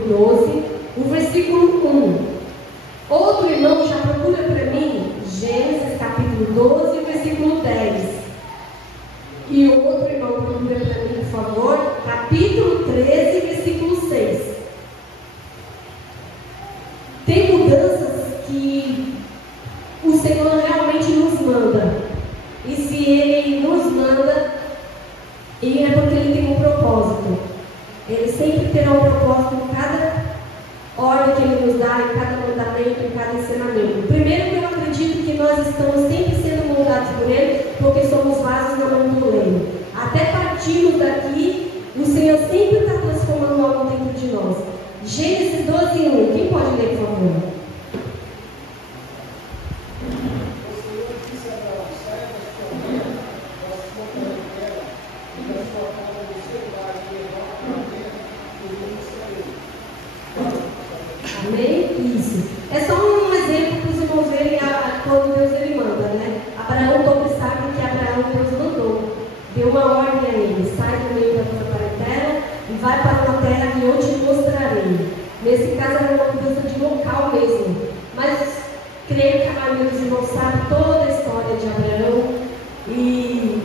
12, o versículo 1. Outro irmão já procura para mim Gênesis capítulo 12, versículo 10. E o outro irmão procura para mim, por favor, capítulo 13, versículo 6. Tem mudanças que o Senhor realmente nos manda. E se Ele nos manda, é porque Ele tem um propósito. Ele sempre terá um propósito em cada ordem que Ele nos dá, em cada mandamento, em cada ensinamento. Primeiro que eu acredito que nós estamos sempre sendo moldados por Ele, porque somos vasos na mão do leiro. Até partirmos daqui, o Senhor sempre está transformando algo dentro de nós. Gênesis 12, 1. Quem pode ler, por favor? Amém? Isso. É só um exemplo para os irmãos verem quando Deus ele manda, né? Abraão, todos sabem que Abraão Deus mandou. Deu uma ordem a ele: sai do meio da tua parentela e vai para uma terra que eu te mostrarei. Nesse caso era uma mudança de local mesmo. Mas creio que a maioria dos irmãos sabe toda a história de Abraão. E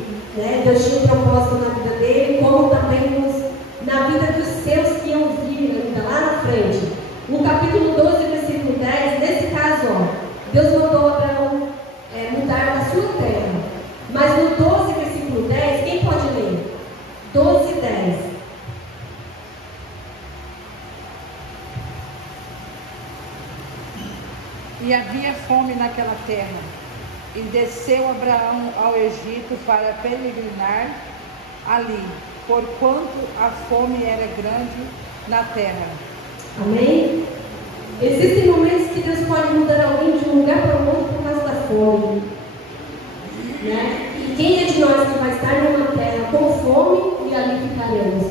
Deus tinha um propósito na vida dele, como também na vida dos seus que iam vir ainda lá na frente. No capítulo 12, versículo 10, nesse caso, Deus mandou Abraão mudar da sua terra. Mas no 12, versículo 10, quem pode ler? 12, 10. E havia fome naquela terra, e desceu Abraão ao Egito para peregrinar ali, porquanto a fome era grande na terra. Amém? Existem momentos que Deus pode mudar alguém de um lugar para o outro por causa da fome. Né? E quem é de nós que vai estar numa terra com fome e ali ficaremos?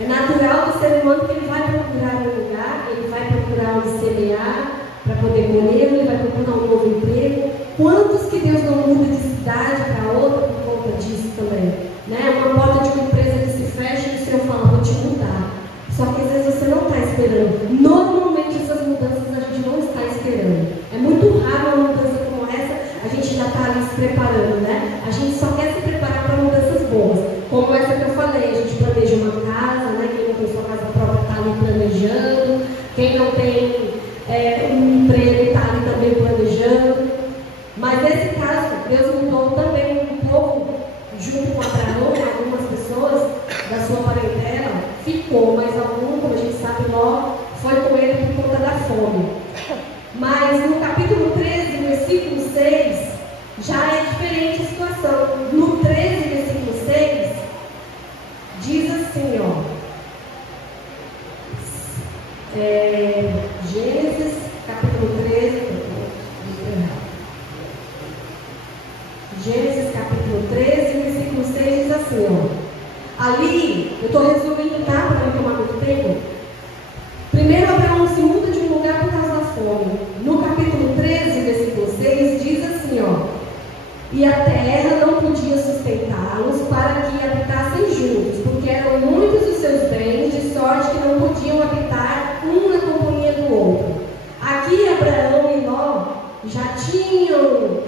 É natural do ser humano que ele vai procurar um lugar, ele vai procurar onde semear para poder colher, ele vai procurar um novo emprego. Quantos que Deus não muda de cidade para outra por conta disso também? Né? Uma porta de uma empresa que se fecha e o Senhor fala: vou te mudar. Só que às vezes você não está esperando. Normalmente essas mudanças a gente não está esperando. É muito raro uma mudança como essa, a gente já está ali se preparando, né? A gente só quer se preparar para mudanças boas. Como essa que eu falei, a gente planeja uma casa, né? Quem não tem sua casa própria está ali planejando. Quem não tem um emprego está ali também planejando. Mas nesse caso, Deus mudou também um pouco, junto com Abraão, algumas pessoas da sua parentela, ficou, mas algum, como a gente sabe, Ló foi com ele por conta da fome. Mas no capítulo 13, versículo 6, já é diferente a situação. No 13, versículo 6, diz assim, Gênesis, capítulo 13, Gênesis capítulo 13, versículo 6 diz assim, ali, eu estou resumindo, tá? Para não tomar muito tempo. Primeiro, Abraão se muda de um lugar por causa da fome. No capítulo 13, versículo 6, diz assim, e a terra não podia sustentá-los para que habitassem juntos, porque eram muitos os seus bens, de sorte que não podiam habitar um na companhia do outro. Aqui, Abraão e Ló já tinham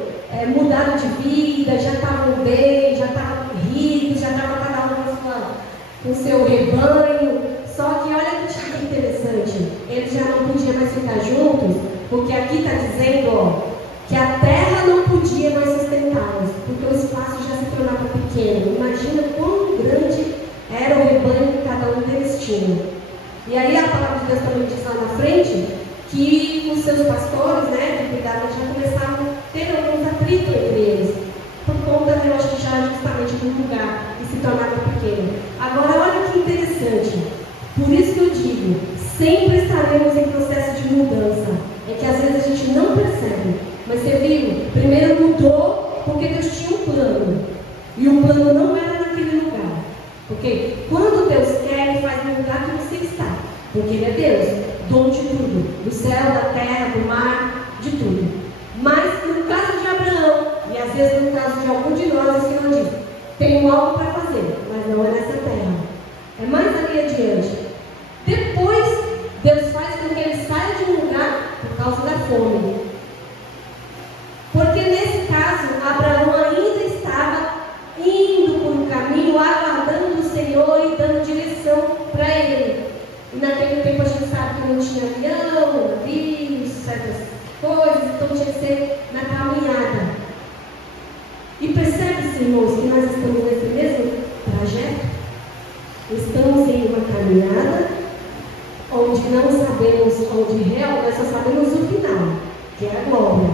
mudado de vida, já estavam bem, já estavam ricos, já estavam cada um com o seu rebanho. Só que olha que interessante, eles já não podiam mais ficar juntos, porque aqui está dizendo que a terra não podia mais sustentá-los, porque o espaço já se tornava pequeno. Imagina quão grande era o rebanho que cada um deles tinha. E aí a palavra de Deus também diz lá na frente que os seus pastores, que cuidavam, já começaram a ter alguns atritos entre eles, por conta, eu acho que já justamente do lugar e se tornava pequeno. Agora, olha que interessante. Por isso que eu digo, sempre estaremos em processo de mudança. É que às vezes a gente não percebe. Mas você viu, primeiro mudou porque Deus tinha um plano. E o plano não era naquele lugar. Porque quando Deus quer, Ele faz no lugar que você está. Porque Ele é Deus, dono de tudo. Do céu, da terra, do mar, de tudo. Mas no caso de Abraão, e às vezes no caso de algum de nós, o Senhor diz: tenho algo para fazer, mas não é nessa terra. É mais ali adiante. Depois, Deus fome. Porque nesse caso, Abraão ainda estava indo por um caminho, aguardando o Senhor e dando direção para ele. E naquele tempo a gente sabe que não tinha avião, navios, certas coisas, então tinha que ser na caminhada. E percebe-se, irmãos, que nós estamos nesse mesmo trajeto? Estamos em uma caminhada onde não sabemos onde real, nós só sabemos o final, que é a glória.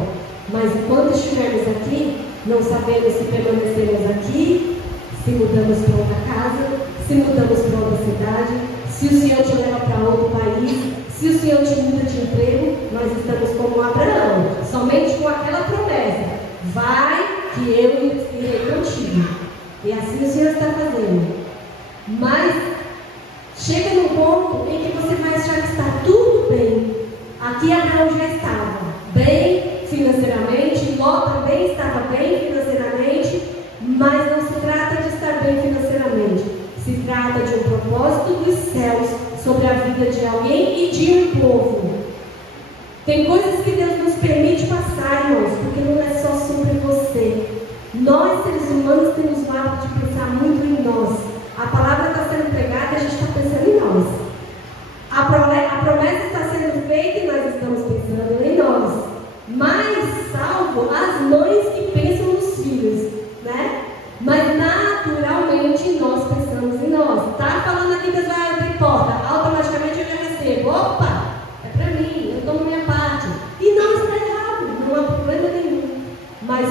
Mas enquanto estivermos aqui, não sabemos se permanecemos aqui, se mudamos para outra casa, se mudamos para outra cidade, se o Senhor te leva para outro país, se o Senhor te muda de emprego. Nós estamos como Abraão, somente com aquela promessa: vai que eu irei contigo. E assim o Senhor está fazendo. Mas chega num ponto em que você vai achar que está tudo bem. Aqui Abraão já estava bem financeiramente, Ló também estava bem financeiramente, mas não se trata de estar bem financeiramente. Se trata de um propósito dos céus sobre a vida de alguém e de um povo. Tem coisas que Deus nos permite passar, irmãos, porque não é só sobre você. Nós, seres humanos, temos o hábito de pensar muito em nós. A palavra está sendo pregada e a gente está pensando em nós. A promessa está sendo feita e nós estamos pensando em nós. Mas, salvo as mães que pensam nos filhos, né? Mas naturalmente nós pensamos em nós. Está falando aqui que não importa, automaticamente eu já recebo. Opa, é para mim, eu tomo minha parte. E não está errado, não há problema nenhum. Mas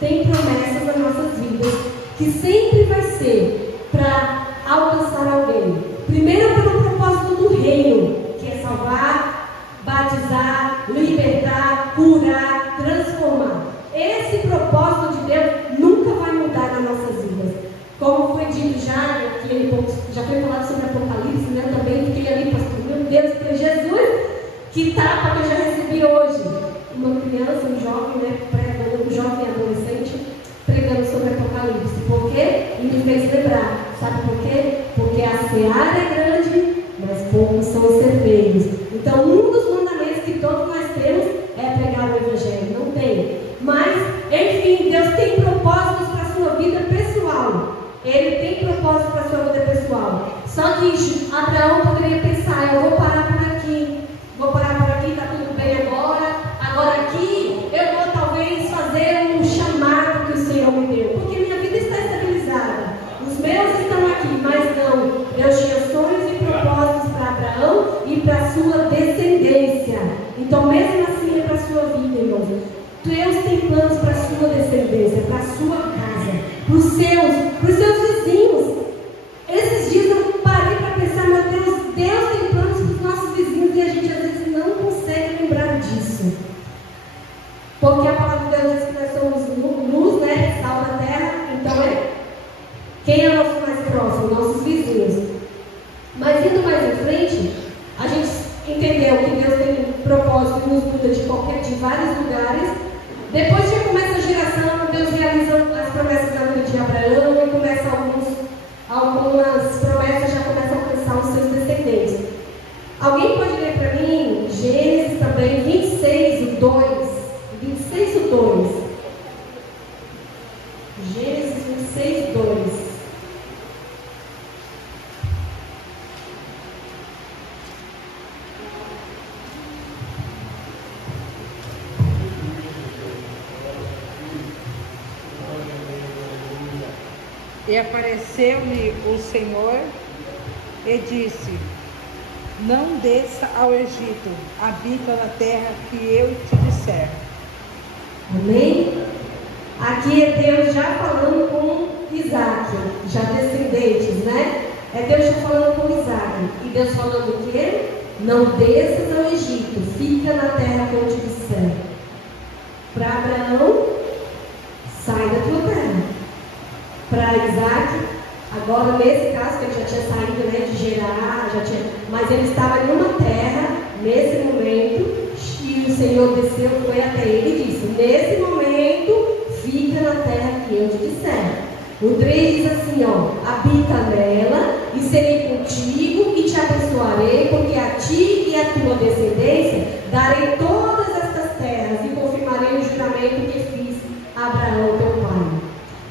tem promessas nas nossas vidas que sempre vai ser para alcançar alguém. Primeiro pelo propósito do reino, que é salvar, batizar, libertar, curar, transformar. Esse propósito de Deus nunca vai mudar nas nossas vidas. Como foi dito já foi falado sobre Apocalipse, né? Também fiquei ali, pastor, meu Deus, foi Jesus, que tapa que eu já recebi hoje. Uma criança, um jovem, né? Um jovem adolescente, pregando sobre Apocalipse. Por quê? E me fez lembrar. Sabe por quê? Porque a seara é grande, mas poucos são os ceifeiros. Então, um dos mandamentos que todos nós temos é pregar o Evangelho. Não tem. Mas, enfim, Deus tem propósitos para a sua vida pessoal. Ele tem propósitos para a sua vida pessoal. Só que Abraão poderia pensar: eu vou parar por aqui. Vou parar por aqui, está tudo bem agora. Agora aqui, eu vou talvez fazer um chamado que o Senhor me deu. Porque minha vida está estabilizada. Os meus estão aqui, mas não. Deus tinha sonhos e propósitos para Abraão e para a sua descendência. Então, mesmo assim, é para a sua vida, irmãos. Deus tem planos para a sua descendência, para a sua casa, para os seus vizinhos. Esses dias eu parei para pensar: meu Deus, Deus tem planos para os nossos vizinhos e a gente às vezes não consegue lembrar disso. Porque a palavra de Deus diz que nós somos luz, né? Sal da terra. Então quem é nosso mais próximo? Nossos vizinhos. Mas indo mais em frente, a gente entendeu que Deus tem um propósito e nos muda de vários lugares. Depois que começa a geração, Deus realiza as promessas da vida de Abraão e começa algumas promessas já começam a alcançar os seus descendentes. Alguém pode ler para mim Gênesis também 26, o 2. 26, o 2. Gênesis 26, 2. E apareceu-lhe o Senhor e disse: não desça ao Egito, habita na terra que eu te disser. Amém? Aqui é Deus já falando com Isaac, já descendentes, né? É Deus já falando com Isaac. E Deus falando o quê? Não desças ao Egito, fica na terra que eu te disser. Para Abraão, sai da tua terra. Para Isaac, agora nesse caso, que ele já tinha saído, né, de Gerar, mas ele estava em uma terra, nesse momento, e o Senhor desceu, foi até ele e disse: nesse momento, fica na terra que eu te disser. O 3 diz assim, habita nela, e serei contigo, e te abençoarei, porque a ti e a tua descendência darei todas estas a Abraão, teu pai.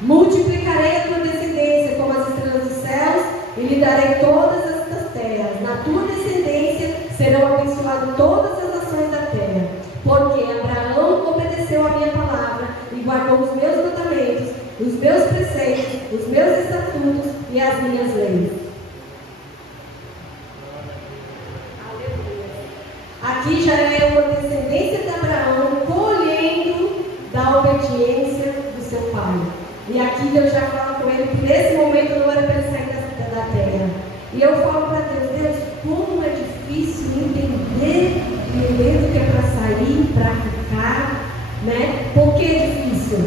Multiplicarei a tua descendência como as estrelas dos céus e lhe darei todas estas terras. Na tua descendência serão abençoadas todas as nações da terra. Porque Abraão obedeceu a minha palavra e guardou os meus mandamentos, os meus preceitos, os meus estatutos e as minhas leis. Aqui já é uma descendência de Abraão colhendo da obediência do seu pai. E aqui Deus já fala com ele que nesse momento não era para ele sair da terra. E eu falo para Deus, Deus, como é difícil entender o momento que é para sair, para ficar, né? Por que é difícil?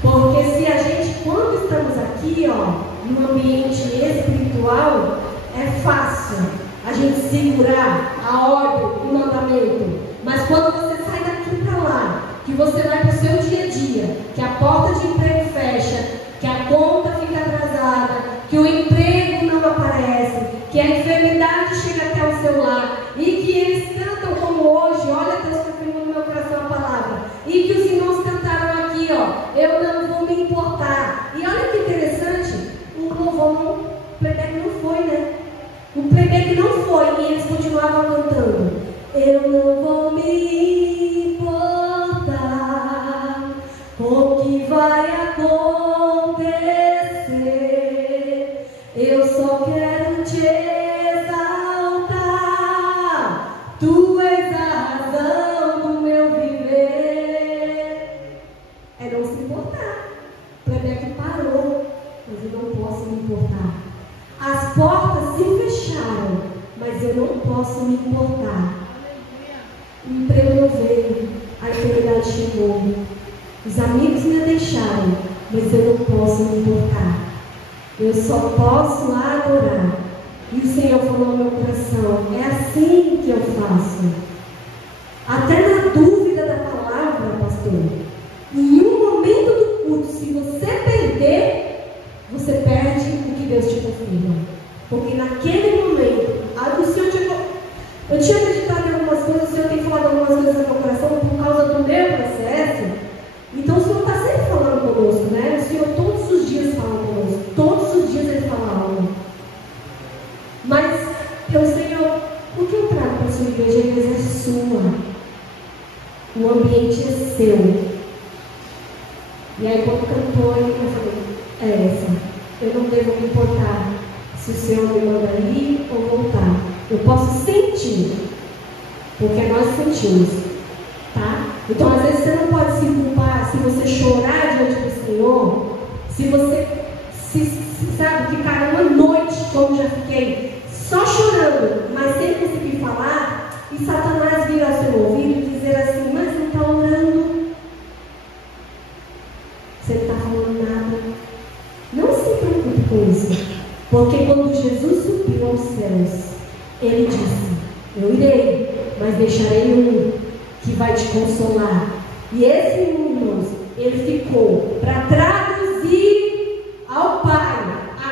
Porque se a gente, quando estamos aqui, no ambiente espiritual, é fácil a gente segurar a ordem, o mandamento. Mas quando você sai daqui para lá, que você vai para o seu dia a dia, que a porta de emprego fecha, que a conta fica atrasada, que o emprego não aparece, que a enfermidade chega até o seu lar, e que eles cantam como hoje, olha Deus que afirmou no meu coração a palavra, e que os irmãos cantaram aqui, eu não vou me importar. E olha que interessante, o louvor, o playback não foi, né? O playback não foi, e eles continuavam cantando. Eu não vou me importar com o que vai acontecer. Eu só quero te exaltar. Tu és a razão do meu viver. É não se importar. O playback parou, mas eu não posso me importar. As portas se fecharam, mas eu não posso me importar. O emprego não veio, a enfermidade chegou, os amigos me deixaram, mas eu não posso me importar. Eu só posso adorar. E o Senhor falou no meu coração, é assim que eu faço. Até na dúvida da palavra, pastor, em um momento do culto, se você perder, você perde o que Deus te confirma. Porque naquele momento, eu tinha meditado em algumas coisas, o Senhor tem falado algumas coisas no meu coração por causa do meu processo. Então o Senhor está sempre falando conosco, né? O Senhor todos os dias fala conosco, todos os dias Ele fala algo. Mas eu, Senhor, o que eu trago para a sua igreja? A igreja é sua. O ambiente é seu. E aí quando cantou, eu falei, é essa. Eu não devo me importar se o Senhor me manda ir ou voltar. Eu posso sentir, porque nós sentimos, tá? Então às vezes você não pode se culpar se você chorar diante do Senhor, se você sabe, ficar uma noite, como já fiquei, só chorando, mas sem conseguir falar, e Satanás vir ao seu ouvido e dizer assim, mas não está orando, você não está falando nada. Não se preocupe com isso, porque quando Jesus subiu aos céus, Ele disse, eu irei, mas deixarei um que vai te consolar. E esse irmãos, ele ficou para traduzir ao Pai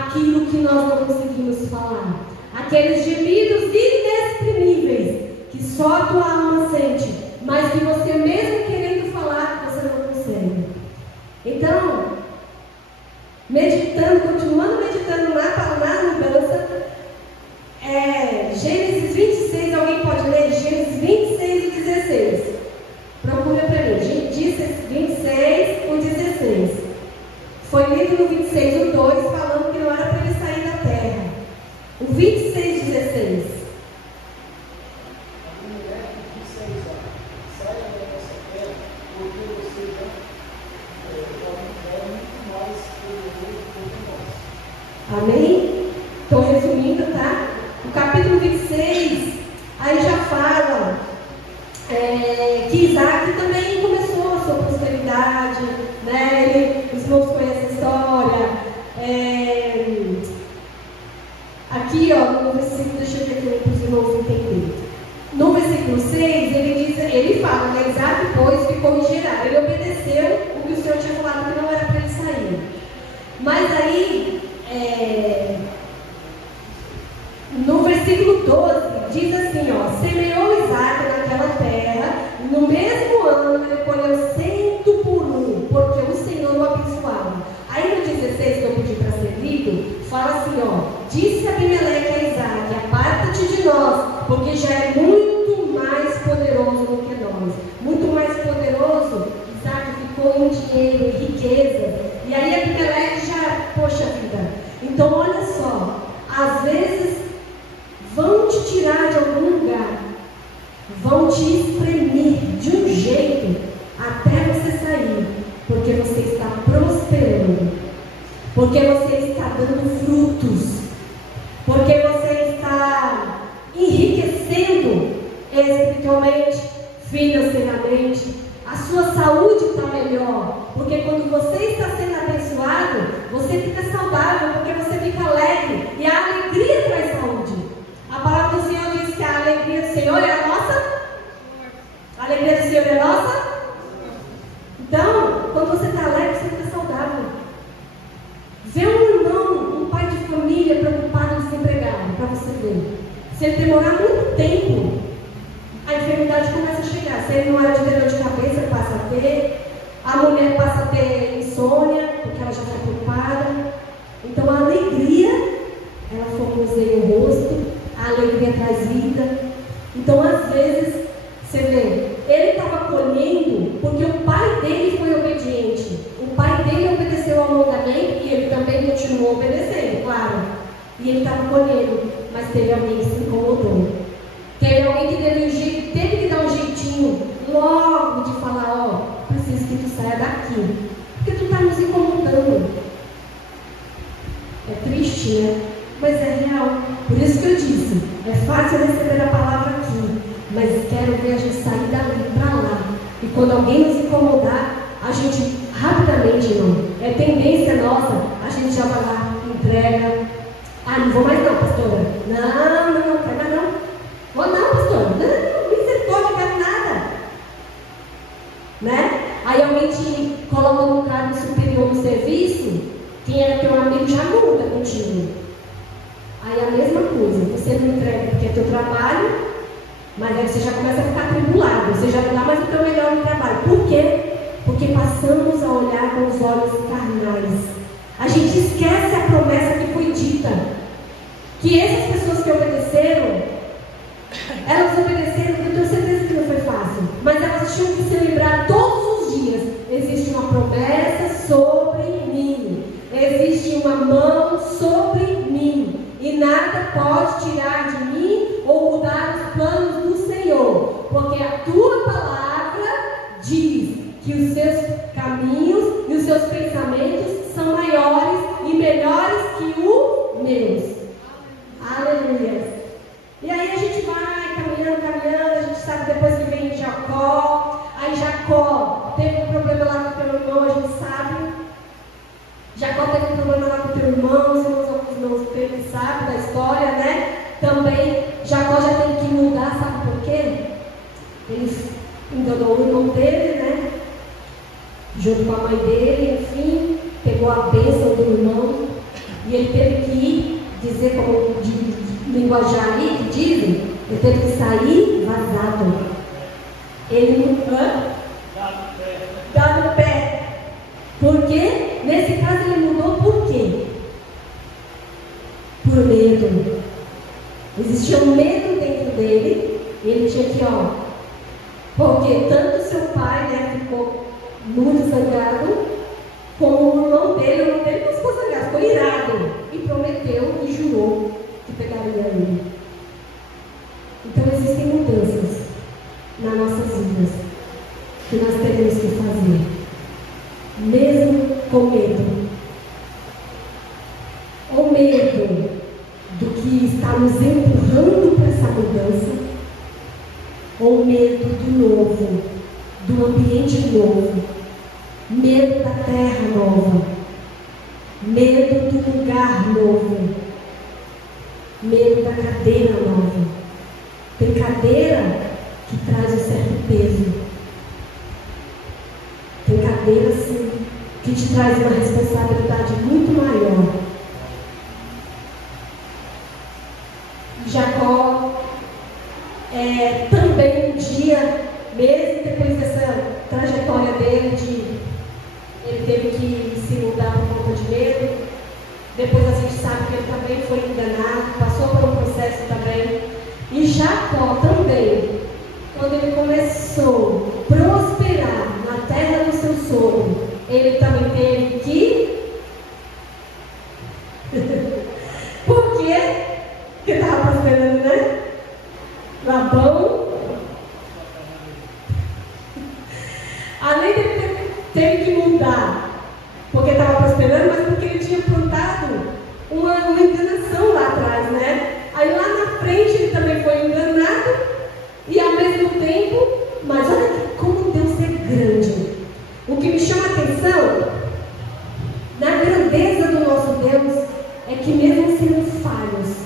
aquilo que nós não conseguimos falar. Aqueles gemidos inexprimíveis que só a tua alma sente, mas que você mesmo querendo falar, você não consegue. Então, continuando meditando na mudança, Gênesis 26, alguém pode ler? Gênesis 26 e 16. Procura para mim. Gênesis 26 e 16. Foi lido no 26 o 2, falando que não era para ele sair da terra. O 26 e 16. Amém? Estou resumindo, tá? O capítulo 26, aí já fala que Isaac também começou a sua prosperidade, né? Os irmãos conhecem a história. Aqui, no versículo, deixa eu ver aqui para os irmãos entenderem. No versículo 6, ele fala, né? Isaac, pois, ficou em Gerar. Ele obedeceu o que o Senhor tinha falado que não era para ele sair. Mas aí, no versículo 12, diz assim, semeou Isaac naquela terra, no mesmo ano ele colheu 100 por 1, porque o dinheiro e riqueza. E aí Abimeleque já, poxa vida. Então olha só, às vezes vão te tirar de algum lugar, vão te espremer de um jeito até você sair, porque você está prosperando, porque você está dando frutos, porque você está enriquecendo espiritualmente, financeiramente, a sua saúde está melhor, porque quando você está sendo abençoado, você fica saudável, porque você fica alegre, e a alegria traz saúde. A palavra do Senhor diz que a alegria do Senhor é a nossa? A alegria do Senhor é a nossa? Então, quando você está alegre, você fica saudável. Vê um irmão, um pai de família preocupado, desempregado, para você ver. Se ele demorar muito tempo, a enfermidade começa a chegar. Se ele não era de ter dor de cabeça, ele passa a ter. A mulher passa a ter insônia, porque ela já está preocupada. Então a alegria, ela formoseia o rosto, a alegria traz vida. Então às vezes, você vê, ele estava colhendo porque o pai dele foi obediente. O pai dele obedeceu ao mandamento e ele também continuou obedecendo, claro. E ele estava colhendo, mas teve alguém que se incomodou. Teve alguém que teve que dar um jeitinho logo de falar, ó, preciso que tu saia daqui, porque tu está nos incomodando. É triste, né? Mas é real. Por isso que eu disse, é fácil receber a palavra aqui, mas quero ver a gente sair dali para lá. E quando alguém nos incomodar, a gente rapidamente, não. É tendência nossa, a gente já vai lá, entrega. Ah, não vou mais não, pastora. Não quero mais não. Vou não, pastora. Não, misericórdia, não quero nada. Né? Aí alguém te coloca no cargo superior do serviço, quem era teu amigo já muda contigo. Aí a mesma coisa, você não entrega porque é teu trabalho, mas aí você já começa a ficar atribulado, você já não dá mais o teu melhor no trabalho. Por quê? Porque passamos a olhar com os olhos carnais. A gente esquece a promessa que foi dita. Que essas pessoas que obedeceram, elas obedeceram, eu tenho certeza que não foi fácil, mas elas tinham que se lembrar todos os dias: existe uma promessa sobre mim, existe uma mão sobre mim, e nada pode tirar de mim ou mudar os planos do Senhor, porque a tua palavra diz que os seus caminhos e os seus pensamentos são maiores e melhores que os meus. Aleluia. E aí a gente vai caminhando, a gente sabe depois que vem Jacó. Aí Jacó teve um problema lá com o teu irmão, a gente sabe. Jacó teve um problema lá com o teu irmão, os irmãos que sabe da história, né? Também Jacó já tem que mudar, sabe por quê? Ele enganou o irmão dele, né? Junto com a mãe dele, enfim, pegou a bênção do irmão e ele teve que ir, dizer como de linguajar aí, que dizem, ele teve que sair vazado. Ele dá no pé. Por quê? Nesse caso ele mudou por quê? Por medo. Existia um medo dentro dele, e ele tinha que, porque tanto seu pai, né, ficou muito zangado, como o irmão dele não ficou zangado, ficou irado, e prometeu e jurou que pegaria ele. Então existem mudanças nas nossas vidas que nós temos que fazer, mesmo com medo. O medo do que está nos empurrando para essa mudança, ou medo do novo, do ambiente novo, medo da terra nova, medo do lugar novo, medo da cadeira nova. Tem cadeira que traz um certo peso. Tem cadeira, sim, que te traz uma responsabilidade muito maior. Jacó, também um dia, mesmo depois dessa trajetória dele, ele teve que se mudar por conta de medo. Depois a gente sabe que ele também foi enganado, passou por um processo também. E Jacó também, quando ele começou a prosperar na terra do seu sogro, ele também teve que... Por quê? Porque estava prosperando, né? Labão, além de ele teve que mudar, porque estava prosperando, mas porque ele tinha plantado uma enganação lá atrás, né? Aí lá na frente ele também foi enganado, e ao mesmo tempo, mas olha como Deus é grande. O que me chama a atenção na grandeza do nosso Deus é que mesmo sendo falhos,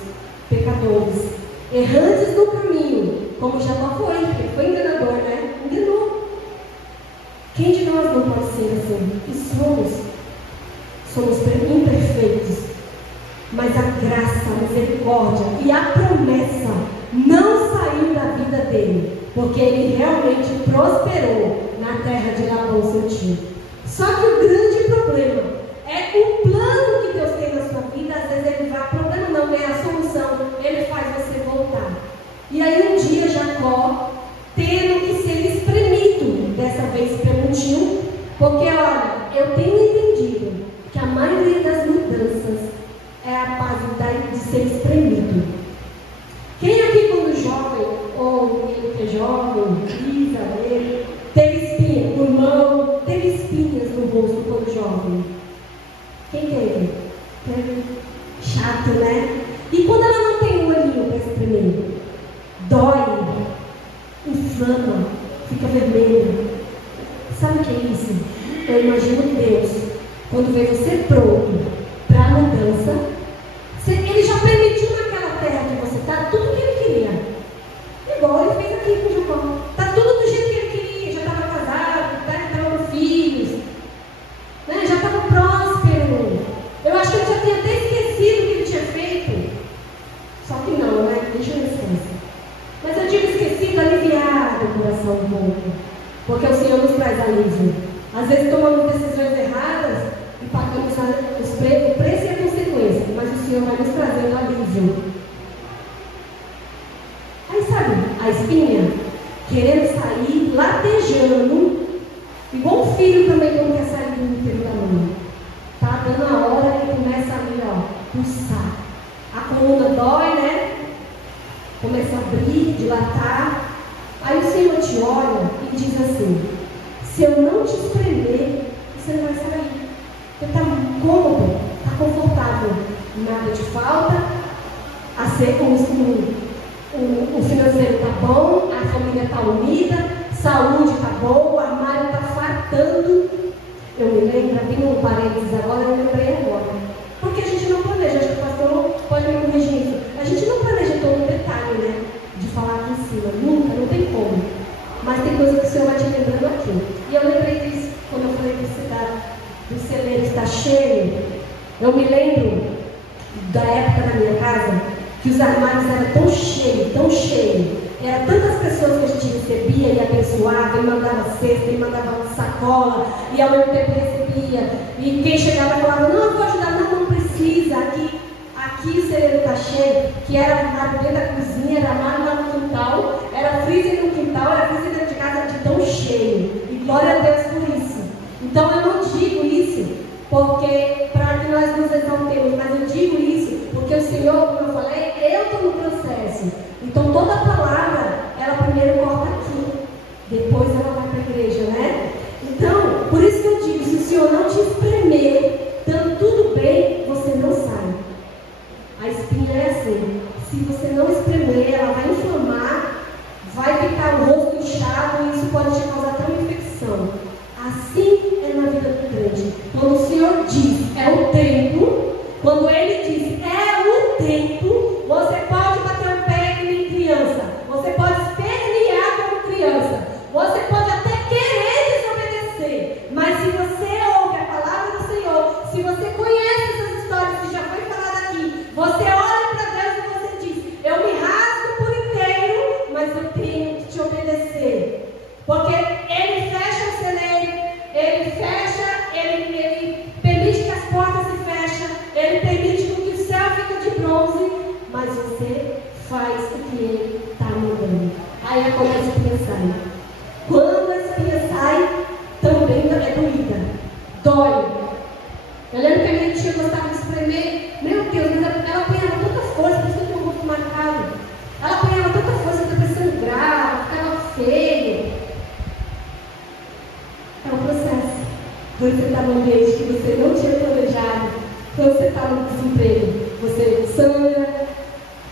pecadores, errantes no caminho, como Jacó foi, ele foi enganador, né? Enganou. Quem de nós não pode ser assim? E somos imperfeitos, mas a graça, a misericórdia e a promessa não saiu da vida dele, porque ele realmente prosperou na terra de Labão, seu tio. Só que o grande problema é o plano que Deus tem na sua vida. Às vezes ele vai, problema não é a solução, ele faz você voltar. E aí um dia Jacó, tendo que ser espremido, dessa vez pelo tio, porque olha, eu tenho entendido que a maioria das mudanças é a fase de ser espremido. Quem aqui quando jovem, ou menino que é jovem, Isa, ele, teve espinha no mão, teve espinhas no rosto quando jovem? Quem teve? Teve. Chato, né? E quando ela não tem um olhinho para espremer, dói, inflama, fica vermelho. Sabe o que é isso? Eu imagino Deus, quando vê você pronto para a mudança, ele já permitiu naquela terra que você está tudo que ele queria. Igual ele fez aqui com Jacó. Está tudo do jeito que ele queria, já estava casado, estava com filhos, né? Já estava próspero. Eu acho que ele já tinha até esquecido o que ele tinha feito. Só que não, né? Deixa eu esquecer. Mas eu digo esquecido, aliviado o coração um pouco. Porque o Senhor nos traz alívio. Às vezes tomamos decisões erradas e pagamos o preço e a consequência. Mas o Senhor vai nos trazendo alívio. Aí sabe, a espinha querendo sair, latejando, igual um filho também quando quer sair do útero da mãe. Tá dando a hora que começa ali, ó, pulsar. A coluna dói, né? Começa a abrir, dilatar. Aí o Senhor te olha e diz assim: se eu não te espremer, você não vai sair. Você está cômodo, está confortável, nada te falta, o financeiro está bom, a família está unida, saúde está boa, o armário está fartando. Eu me lembro, abri um parênteses agora, eu lembrei agora. Porque a gente não planeja, acho que o pastor pode me corrigir isso. A gente não planeja todo o detalhe, né? De falar aqui em cima, nunca, não tem como. Mas tem coisa que o Senhor vai te lembrando aqui. E eu lembrei disso quando eu falei do celeiro está cheio. Eu me lembro da época da minha casa, que os armários eram tão cheios. Eram tantas pessoas que a gente recebia e abençoava, e mandava cesta, e mandava sacola, e ao mesmo tempo recebia. E quem chegava falava: não, eu vou ajudar, não precisa, aqui o celeiro está cheio, que era armário dentro da cozinha, era armário lá no quintal, era freezer no quintal, era freezer dentro de casa, de tão cheio. E glória a Deus por isso. Então eu não digo isso porque para que nós nos exaltemos, mas eu digo isso porque o Senhor, como eu falei, eu estou no processo. Então toda palavra, ela primeiro corta aqui, depois ela vai para a igreja, né? Então, por isso que eu digo, se o Senhor não te espremer, dando tudo bem, você não sai. A espinha é assim, se você não espremer, ela vai inflamar, vai ficar o rosto inchado e isso pode te causar até uma infecção. Assim é na vida do crente. Quando o Senhor diz é o tempo, quando Ele diz é o tempo, você pode bater o pé que nem criança, você pode espernear como criança, você pode até querer desobedecer, mas se você ouve a palavra do Senhor, se você conhece essas histórias que já foi falada aqui, você olha para Deus e você diz: eu me rasgo por inteiro, mas eu tenho que te obedecer. Porque Ele fecha o celeiro, Ele fecha, Ele permite que as portas se fechem, Ele permite que o céu fique de bronze, mas você faz o que Ele está mandando. Aí a começa a espinha sai. Quando a espinha sai, também é doída. dói. Eu lembro que a minha tia gostava de espremer. Meu Deus, mas ela apanhava tanta força, por isso que eu tenho um rosto marcado. Ela apanhava tanta força, está parecendo grave, ficava feio. É um processo. Quando você está num ambiente que você não tinha planejado, quando você está no desemprego, você sangra,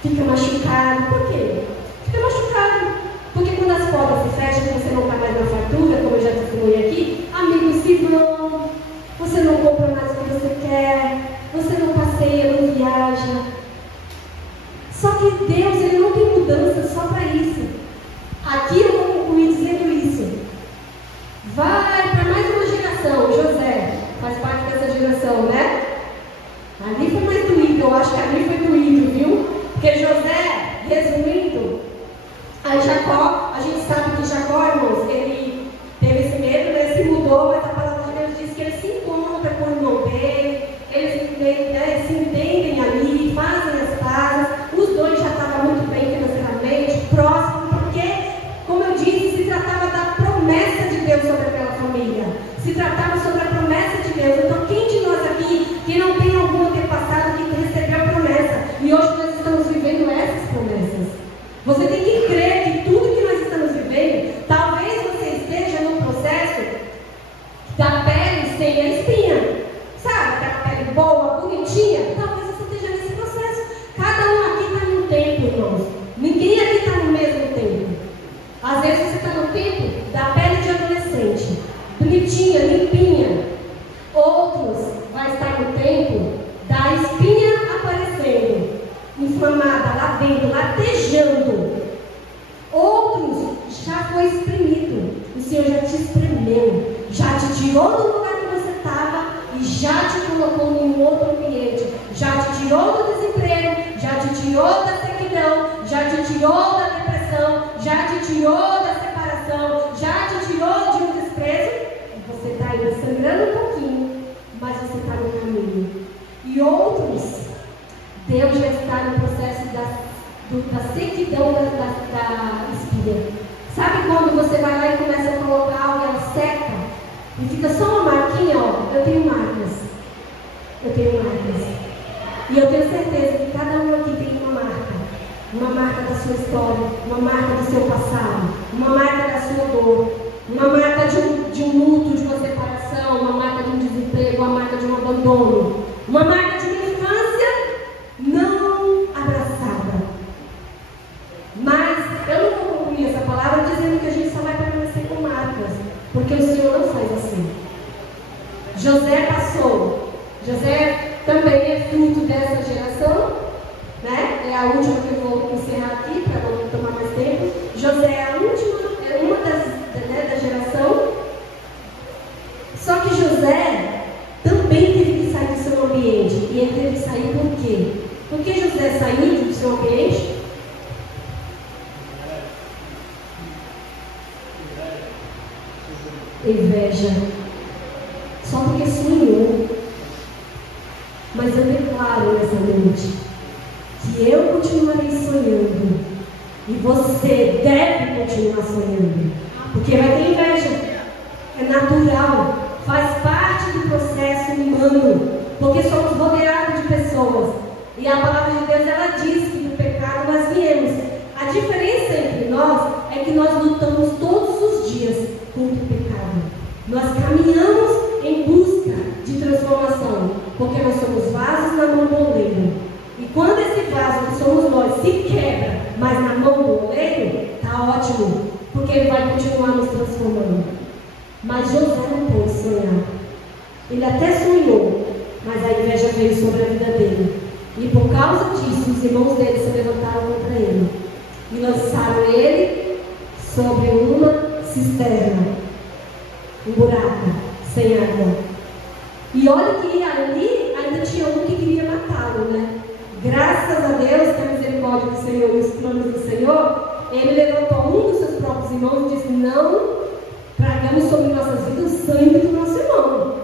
fica machucado. Por quê? Fica machucado. Porque quando as portas se fecham e você não está mais na fartura, como eu já testemunhei aqui, amigos se vão, você não compra mais o que você quer, você não passeia, não viaja. Só que Deus, Ele não tem mudança só para isso. Aqui eu vou concluir dizendo isso. Vai para mais uma geração. José faz parte dessa geração, né? Ali foi mais doído, eu acho que ali foi doído, viu? Porque José, resumindo, aí Jacó, a gente sabe que Jacó, irmãos, ele teve esse medo, né? Se mudou, mas a palavra de Deus diz que ele se encontra com o irmão dele, eles se entendem ali, fazem as pazes, os dois já estavam muito bem financeiramente, próximos, porque, como eu disse, se tratava da promessa de Deus sobre aquela família, se tratava sobre a promessa de Deus. Então, quem de nós aqui que não tem algum antepassado que recebeu a promessa, e hoje nós estamos vivendo essas promessas? Você tem que crer que tudo que nós estamos vivendo, talvez você esteja no processo da pele sem a espinha, sabe? Aquela pele boa, bonitinha, talvez você esteja nesse processo. Cada um aqui está num tempo, irmãos. Ninguém aqui está no mesmo tempo. Às vezes você está no tempo da pele de adolescente, bonitinha, limpinha. Outros vai estar no tempo da espinha aparecendo, inflamada lá dentro, latejando. Outros já foi espremido. O Senhor já te espremeu, já te tirou do lugar que você estava e já te colocou em um outro ambiente. Já te tirou do desemprego, já te tirou da sequidão, já te tirou da depressão, já te tirou da separação, já te tirou de um desprezo. E você está ainda sangrando um pouquinho, mas você está no caminho. E outros, Deus já está no processo da sequidão da espinha. Sabe quando você vai lá e começa a colocar algo, ela seca e fica só uma marquinha? Ó, eu tenho marcas. E eu tenho certeza que cada um aqui tem uma marca da sua história, uma marca do seu passado, uma marca da sua dor, uma marca de um luto, de uma separação, uma marca de um desemprego, uma marca de um abandono, uma marca de uma infância não abraçada. Mas eu não vou concluir essa palavra dizendo que a gente só vai permanecer com marcas, porque o Senhor não faz assim. José passou. José também é fruto dessa geração, né? É a última que eu vou encerrar aqui, para não tomar mais tempo. José é a última, é uma da geração. Só que José também teve que sair do seu ambiente. E ele teve que sair por quê? Por que José saiu do seu ambiente? Inveja. Só porque sonhou. Mas eu declaro nessa noite que eu continuarei sonhando e você deve continuar sonhando, porque vai ter inveja, é natural, faz parte do processo humano, porque somos rodeados de pessoas e a palavra de Deus ela diz que do pecado nós viemos. A diferença entre nós é que nós lutamos todos os dias contra o pecado, nós caminhamos em busca de transformação, porque nós somos vasos na mão do oleiro. E quando esse vaso que somos nós se quebra, mas na mão do oleiro, está ótimo, porque ele vai continuar nos transformando. Mas José não pôde sonhar. Ele até sonhou, mas a inveja veio sobre a vida dele. E por causa disso, os irmãos dele se levantaram contra ele e lançaram ele sobre uma cisterna, um buraco, sem água. E olha que ali ainda tinha um que queria matá-lo, né? Graças a Deus, que a misericórdia do Senhor e os planos do Senhor, ele levantou um dos seus próprios irmãos e disse: não tragamos sobre nossas vidas o sangue do nosso irmão,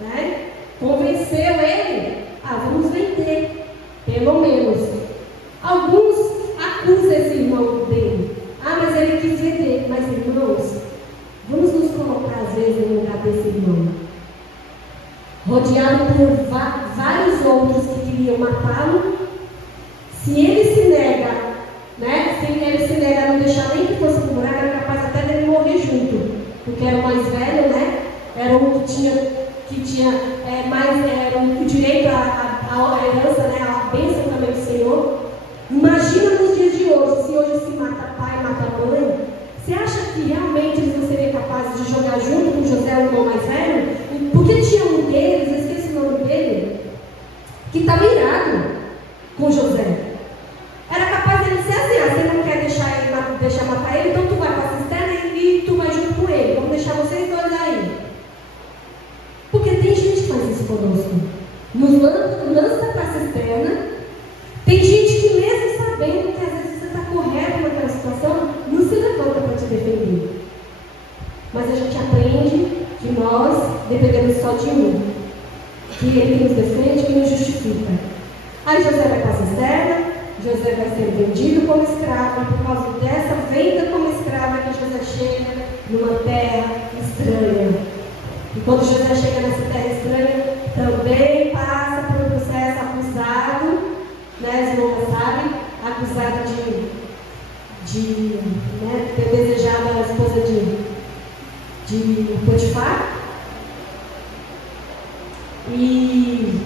né? Convenceu ele: vamos vender, pelo menos. Alguns acusam esse irmão dele: mas ele quis vender. Mas irmãos, vamos nos colocar às vezes no lugar desse irmão. rodeado por vários outros que queriam matá-lo. Se ele se nega, né? Se ele se nega a não deixar nem que fosse por buraco, era capaz até dele morrer junto, porque era o mais velho, né? Era o que tinha era o direito à herança, né? A bênção também do Senhor. Imagina nos dias de hoje, se hoje se mata pai, mata mãe, você acha que realmente eles não seriam capazes de jogar junto com José, o irmão mais velho? Porque tinha um deles, eu esqueci o nome dele, que estava irado com José. Era capaz dele ser assim: você não quer deixar matar ele, então tu vai para a cisterna e tu vai junto com ele. Vamos deixar vocês dois aí. Porque tem gente que faz isso conosco. Nos lança para a cisterna. Tem gente que mesmo sabendo que às vezes você está correto naquela situação, não se levanta para te defender. Mas a gente aprende que nós dependemos só de um. Que ele que nos defende, que nos justifica. Aí José vai para a cisterna. José vai ser vendido como escravo, e por causa dessa venda como escravo é que José chega numa terra estranha. E quando José chega nessa terra estranha, também passa por um processo acusado, né, os irmãos sabem, acusado de ter desejado a esposa de Potifar. E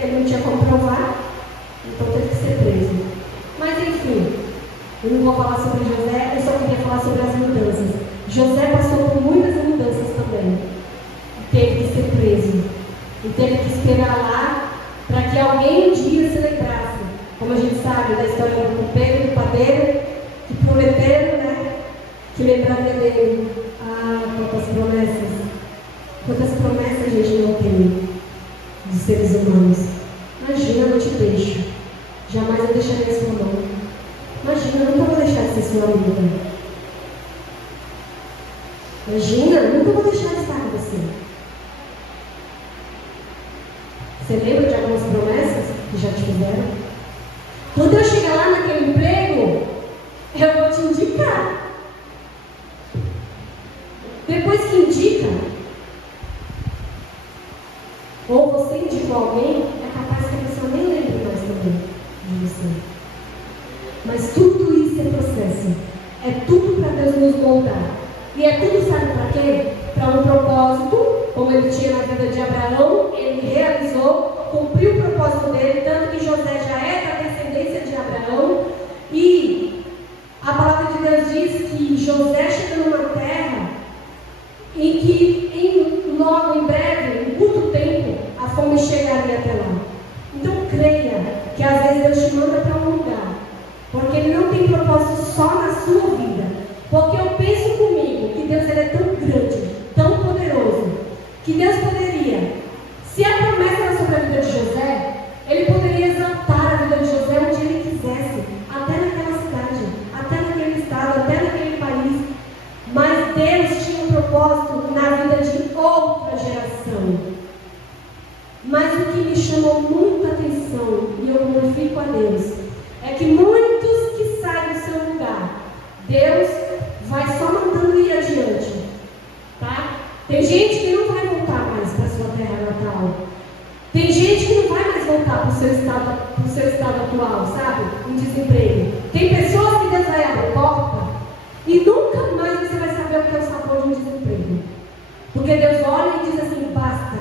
ele não tinha como provar. Então teve que ser preso. Mas enfim, eu não vou falar sobre José, eu só queria falar sobre as mudanças. José passou por muitas mudanças também. E teve que ser preso. E teve que esperar lá para que alguém um dia se lembrasse. Como a gente sabe da história do copeiro e do padeiro, que prometeram, né? Que lembraria dele. Ah, quantas promessas. Quantas promessas a gente não tem dos seres humanos. Imagina, eu não te deixo. Jamais eu deixarei a sua mão. Imagina, eu nunca vou deixar de ser sua amiga. Imagina, eu nunca vou deixar de estar com você. Você lembra de algumas promessas que já te fizeram? Quando eu chegar lá naquele emprego, eu vou te indicar. Depois que indica, ou você indicou alguém, é capaz que a pessoa nem lembre mais também de você. Mas tudo isso é processo. É tudo para Deus nos moldar. E é tudo, sabe para quê? Para um propósito, como ele tinha na vida de Abraão, ele realizou, cumpriu o propósito dele, tanto que José já é da descendência de Abraão. E a palavra de Deus diz que José chega numa terra em que logo em breve, em curto tempo, a fome chegaria até lá. Então creia que às vezes Deus te manda para um lugar, porque Ele não tem propósito só na sua vida. Porque eu penso comigo que Deus ele é tão grande, tão poderoso, que Deus poderia, se a promessa era sobre a vida de José, Ele poderia exaltar a vida de José onde Ele quisesse, até naquela cidade, até naquele estado, até naquele país. Mas Deus tinha um propósito na vida de outra geração. Mas o que me chamou muita atenção, e eu glorifico a Deus, é que muitos que saem do seu lugar, Deus vai só mandando ir adiante, tá? Tem gente que não vai voltar mais para sua terra natal. Tem gente que não vai mais voltar para o seu estado atual, sabe? Em desemprego. Tem pessoas que Deus vai abrir porta e nunca mais você vai saber o que é o sabor de um desemprego. Porque Deus olha e diz assim: basta,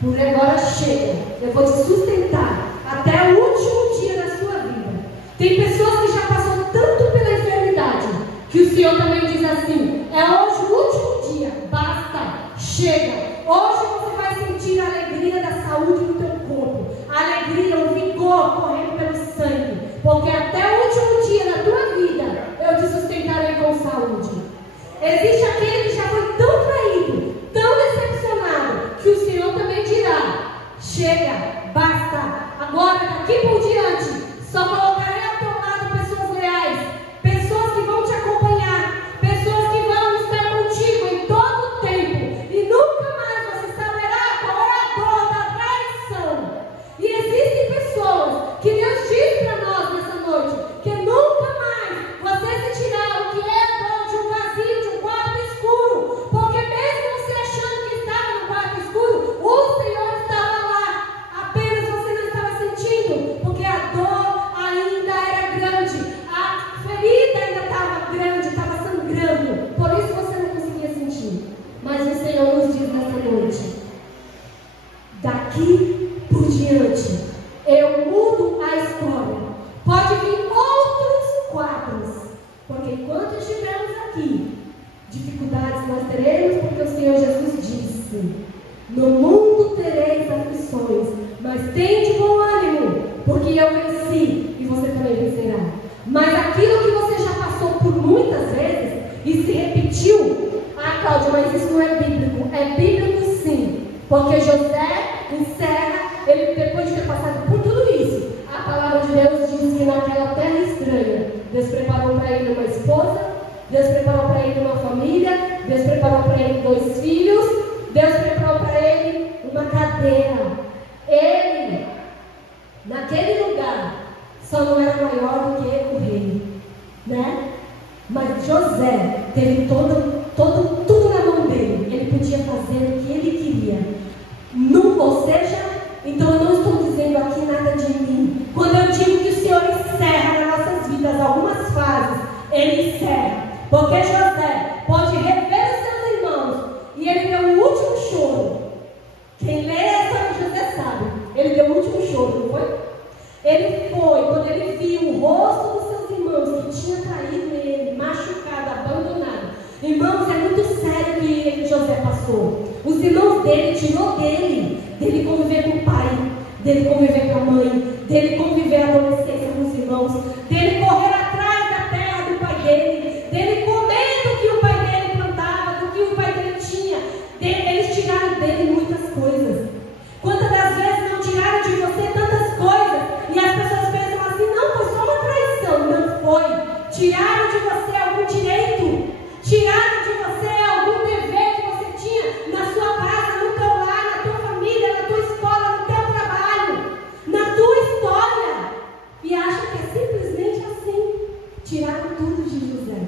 por agora chega, eu vou te sustentar até o último dia da sua vida. Tem pessoas que já passou tanto pela enfermidade que o Senhor também diz assim: é hoje o último dia, basta, chega. Hoje você vai sentir a alegria da saúde no teu corpo, a alegria, o vigor correndo pelo sangue, porque até o último dia da tua vida eu te sustentarei com saúde. Existe aquele que já foi tão traído, tão decepcionado, que o Senhor também dirá: chega, basta, agora daqui por diante só colocarei ao teu lado pessoas leais, pessoas que vão te acompanhar, pessoas que vão estar enquanto estivermos aqui, dificuldades nós teremos, porque o Senhor Jesus disse: no mundo tereis aflições, mas tende bom ânimo, porque eu venci e você também vencerá. Mas aquilo que você já passou por muitas vezes e se repetiu, Cláudia, mas isso não é bíblico. É bíblico sim, porque José encerra, ele depois de ter passado por tudo isso, a palavra de Deus diz que naquela terra estranha, Deus preparou para ele uma esposa, Deus preparou para ele uma família, Deus preparou para ele 2 filhos, Deus preparou para ele uma cadeira. Ele, naquele lugar, só não era maior do que o rei, né? Mas José teve tudo na mão dele. Ele podia fazer o que ele queria. Ou seja, então eu não estou dizendo aqui nada de mim. Quando eu digo que o Senhor encerra nas nossas vidas algumas fases, Ele encerra. Porque José pode rever os seus irmãos e ele deu o último choro. Quem lê a história de José sabe. Ele deu o último choro, não foi? Ele foi, quando ele viu o rosto dos seus irmãos que tinha traído ele, machucado, abandonado. Irmãos, é muito sério o que José passou. Os irmãos dele tirou dele conviver com o pai, dele conviver com a mãe, dele conviver a adolescência com os irmãos, dele correr atrás da terra do pai dele comer do que o pai dele plantava, do que o pai dele tinha. Eles tiraram dele muitas coisas. Quantas das vezes não tiraram de você tantas coisas e as pessoas pensam assim: não, foi só uma traição. Não foi. Tiraram de você algum direito, tiraram de você algum dever que você tinha na sua casa, no teu lar, na tua família, na tua escola, no teu trabalho, na tua história, e acham que é simplesmente assim. Tiraram tudo de José.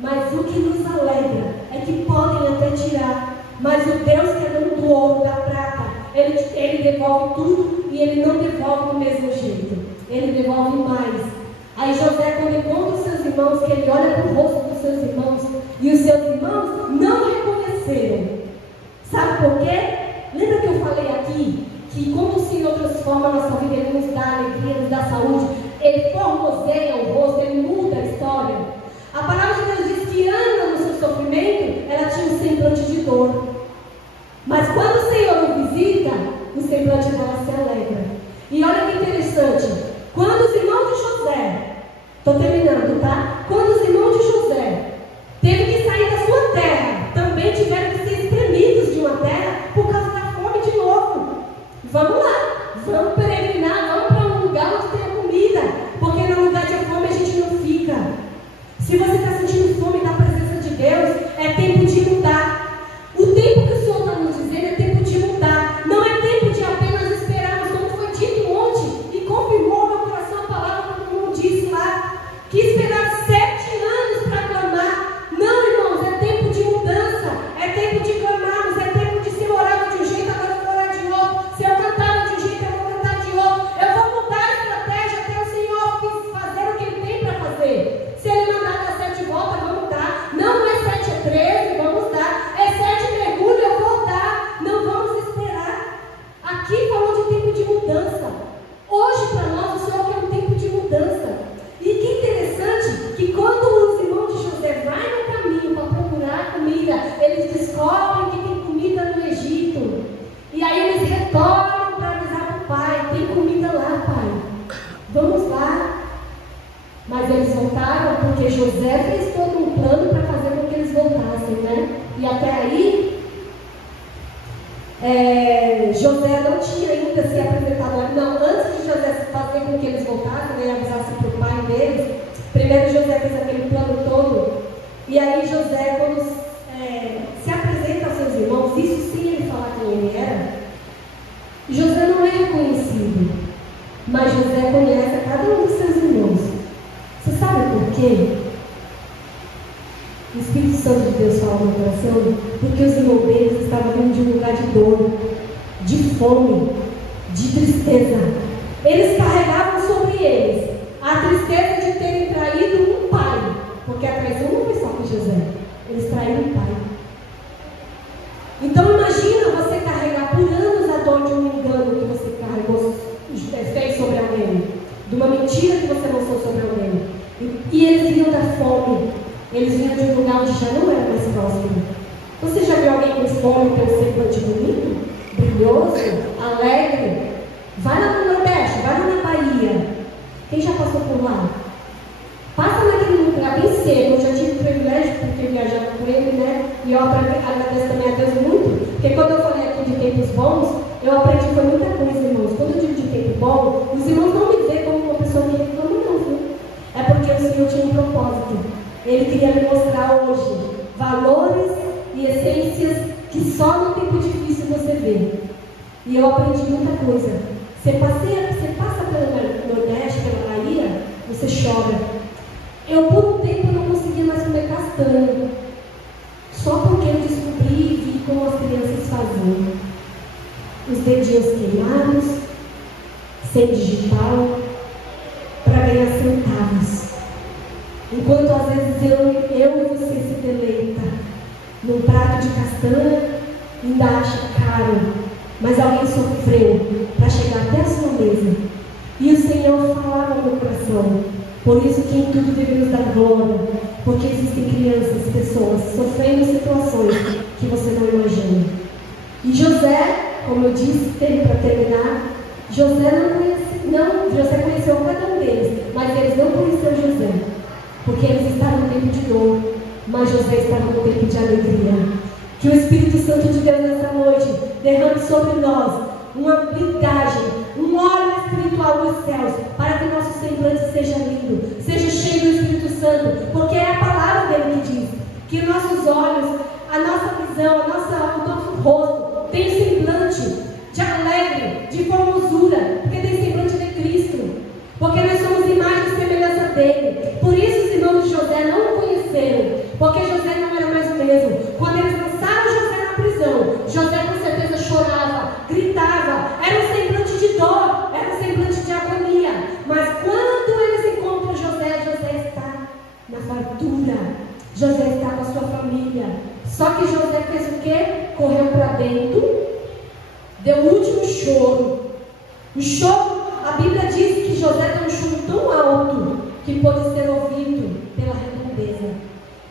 Mas o que nos alegra é que podem até tirar, mas o Deus que é dono do ouro, da prata, ele devolve tudo e ele não devolve do mesmo jeito. Ele devolve mais. Aí José, quando encontra os seus irmãos, que ele olha para o rosto dos seus irmãos, e os seus irmãos não reconheceram. Sabe por quê? Lembra que eu falei aqui que como o Senhor transforma a nossa vida, Ele nos dá alegria, nos dá saúde, Ele formoseia o rosto, Ele muda a história. A palavra de Deus diz que Ana, no seu sofrimento, ela tinha um semblante de dor. Mas quando o Senhor o visita, o semblante dela se alegra. E olha que interessante, quando os irmãos de José, estou terminando, tá? Quando os irmãos de José teve que sair da sua terra, também tiveram que ser espremidos de uma terra por causa da fome de novo. Vamos lá, vamos peregrinar, vamos para um lugar onde tenha comida, porque no lugar de fome a gente não fica. Se você está sentindo fome da presença de Deus, é tempo de mudar. O tempo que o Senhor está nos dizendo é tempo de mudar. Não é tempo de apenas esperarmos, como foi dito ontem, e confirmou meu coração a palavra que o irmão disse lá, que esperar 7 anos para clamar. Não, irmãos, é tempo de mudança, é tempo de clamarmos, é tempo de ser orado de um jeito, agora eu vou orar de outro. Se eu cantava de um jeito, eu vou cantar de outro. Eu vou mudar a estratégia até o Senhor fazer o que Ele tem para fazer. Se Ele mandar dar 7 voltas, vamos dar. Não é 7, é 13, vamos dar. É 7 mergulho, eu vou dar. Não vamos esperar. Aqui falou de tempo de mudança. Hoje para nós o Senhor quer um tempo de mudança. E que interessante que quando os irmãos de José vão no caminho para procurar comida, eles descobrem que tem comida no Egito. E aí eles retornam para avisar para o pai: tem comida lá, pai. Vamos lá. Mas eles voltaram porque José fez todo um plano para fazer com que eles voltassem, né? E até aí, José não tinha ainda se apresentado. Não, antes de José fazer com que eles voltassem, né, avisassem para o pai deles, primeiro José fez aquele plano todo. E aí José, quando se apresenta aos seus irmãos, isso sem ele falar quem ele era, José não é reconhecido, mas José conhece a cada um dos seus irmãos. Você sabe por quê? O Espírito Santo de Deus fala no meu coração, porque os irmãos deles estavam vindo de um lugar de dor, de fome, de tristeza. Eles carregavam sobre eles a tristeza de terem traído um pai, porque a traição não foi só com José, eles traíram um pai. Então imagina você carregar por anos a dor de um engano que você carregou, fez sobre alguém, de uma mentira que você lançou sobre alguém. E eles vinham da muita fome. Eles vinham de um lugar onde já não era mais próximo. Você já viu alguém com fome ter um semblante bonito, brilhoso, alegre? Vai lá no Nordeste, vai lá na Bahia. Quem já passou por lá? Passa naquele lugar bem cedo. Eu já tive o privilégio, porque viajava com ele, né? E eu agradeço também a Deus muito, porque quando eu falei aqui de tempos bons, eu aprendi com muita coisa, irmãos. Quando eu digo de tempo bom, os irmãos não me veem como uma pessoa que reclama, não, viu? É porque o Senhor tinha um propósito. Ele queria me mostrar hoje valores e essências que só no tempo difícil você vê. E eu aprendi muita coisa. Você passa pelo Nordeste, pela Bahia, você chora. Eu, por um tempo, não conseguia mais comer castanha. Só porque eu descobri e vi como as crianças faziam. Os dedinhos queimados, sem digital, para ganhar centavos. Enquanto às vezes eu e você se deleita num prato de castanha, ainda acha caro, mas alguém sofreu para chegar até a sua mesa. E o Senhor falava no meu coração. Por isso que em tudo devemos dar glória, porque existem crianças, pessoas sofrendo situações que você não imagina. E José, como eu disse, para terminar, José conheceu cada um deles, mas eles não conheceram José, porque eles estavam no tempo de dor, mas José estava no tempo de alegria. Que o Espírito Santo de Deus nessa noite derrame sobre nós uma blindagem, um óleo espiritual dos céus, para que nosso semblante seja lindo, seja cheio do Espírito Santo, porque é a palavra dele que diz que nossos olhos, a nossa visão, o nosso rosto tem um semblante de alegre, de formosura, porque tem semblante de Cristo, porque nós somos imagem e semelhança dele. Por isso os irmãos de José não o conheceram, porque José não era mais o mesmo. Quando eles lançaram José na prisão, José com certeza chorava, gritava, era um semblante de dor, era um semblante de agonia. Mas quando eles encontram José, José está na fartura, José está com a sua família. Só que José fez o quê? Correu para dentro, deu o último choro. O choro, a Bíblia diz que José deu um choro tão alto que pôde ser ouvido pela redondeza.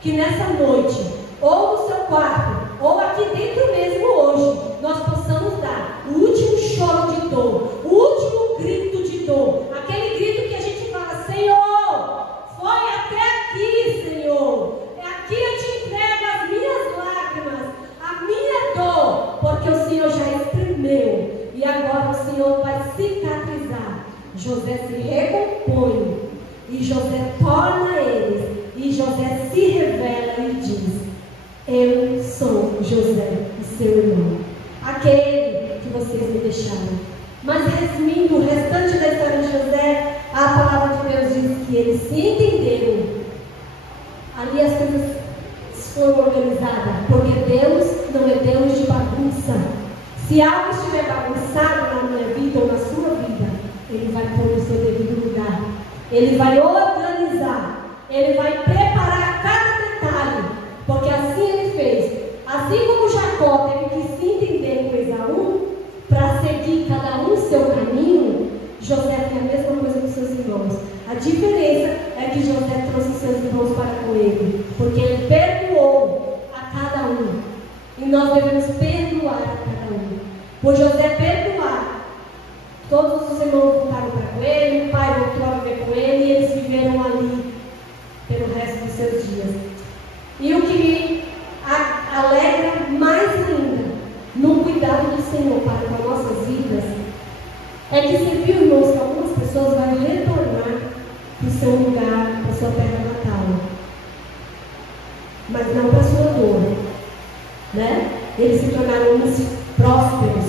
Que nessa noite, ou no seu quarto, ou aqui dentro mesmo hoje, nós possamos dar o último choro de dor, o último grito de dor, aquele grito que a gente fala: Senhor, foi até aqui, Senhor, aqui eu te entrego as minhas lágrimas, a minha dor, porque o Senhor já exprimeu e agora o Senhor vai cicatrizar. José se recompõe e José torna eles, e José se revela e diz: eu sou José, o seu irmão, aquele que vocês me deixaram. Mas resumindo o restante da história de José, a palavra de Deus diz que eles se entenderam. Ali as coisas foram organizadas, porque Deus não é Deus de bagunça. Se algo estiver bagunçado na minha vida ou na sua vida, Ele vai pôr no seu devido lugar. Ele vai organizar, Ele vai preparar cada detalhe, porque assim Ele fez. Assim como Jacó teve que se entender com Esaú, para seguir cada um seu caminho, José fez a mesma coisa com seus irmãos. A diferença é que José trouxe seus irmãos para com ele, porque ele perdoou a cada um. E nós devemos perdoar a cada um. Por José perdoar, todos os irmãos voltaram para com ele, o pai voltou a viver com ele, e eles viveram ali pelo resto dos seus dias. E o que me alegra mais ainda no cuidado do Senhor para com as nossas vidas é que você viu, irmãos, que algumas pessoas vão retornar para o seu lugar, para a sua terra natal, mas não para a sua dor, né? Eles se tornaram homens prósperos,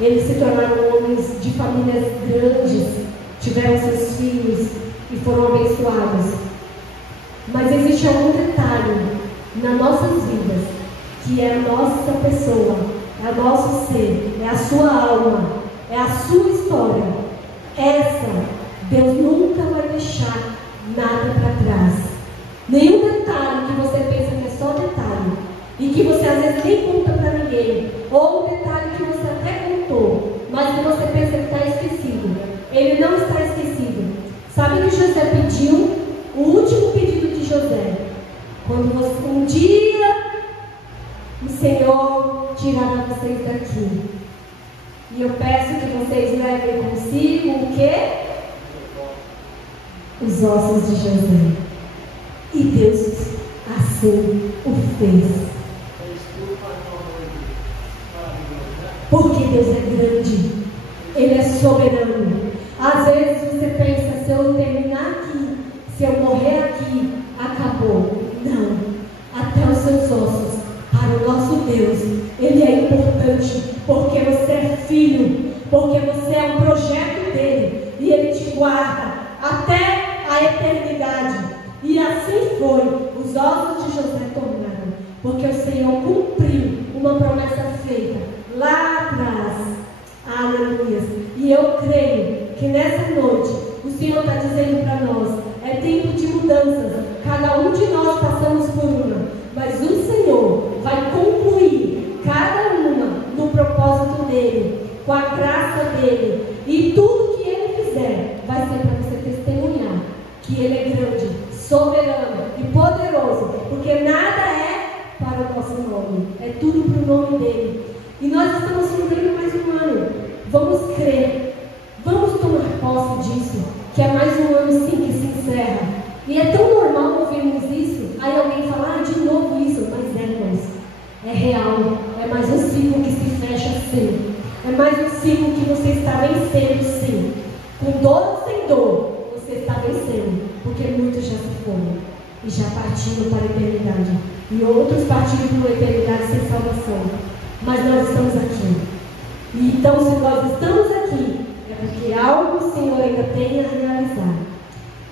eles se tornaram homens de famílias grandes, tiveram seus filhos e foram abençoados. Mas existe algum detalhe nas nossas vidas, que é a nossa pessoa, é o nosso ser, é a sua alma, é a sua história. Essa, Deus nunca vai deixar nada para trás. Nenhum detalhe que você pensa que é só detalhe, e que você às vezes nem conta para ninguém, ou um detalhe que você até contou, mas que você pensa que está esquecido. Ele não está esquecido. Sabe que José pediu? O último pedido de José. Quando um dia o Senhor tirará vocês daqui. E eu peço que vocês levem consigo o quê? Os ossos de José. E Deus assim o fez. Porque Deus é grande, Ele é soberano. Às vezes você pensa, se eu terminar aqui, se eu morrer aqui, acabou. Não, até os seus ossos, para o nosso Deus, Ele é importante, porque você é filho, porque você é um projeto dEle, e Ele te guarda até a eternidade. E assim foi, os ossos de José tornaram, porque o Senhor cumpriu uma promessa feita lá atrás. Aleluia. E eu creio que nessa noite o Senhor está dizendo para nós, é tempo de mudanças. Cada um de nós passamos por uma, mas o Senhor vai concluir cada uma no propósito dEle, com a graça dEle. E tudo que Ele fizer vai ser para você testemunhar que Ele é grande, soberano e poderoso, porque nada é para o nosso nome, é tudo para o nome dEle. E nós estamos cumprindo mais um ano. Vamos crer, vamos tomar posse disso, que é mais um ano sim que se encerra. E é tão normal ouvirmos isso, aí alguém fala, de novo isso, mas irmãos, é real, é mais um ciclo que se fecha sim, é mais um ciclo que você está vencendo sim, com dor ou sem dor, você está vencendo, porque muitos já se foram, e já partiram para a eternidade, e outros partiram para a eternidade sem salvação, mas nós estamos aqui. E então, se nós estamos aqui, é porque algo o Senhor ainda tem a realizar.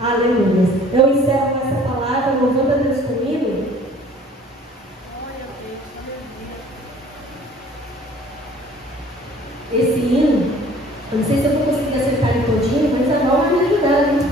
Aleluia. Eu encerro com essa palavra, louvando a Deus comigo. Esse hino, eu não sei se eu vou conseguir acertar ele todinho, mas a Val vai me ajudar, hein?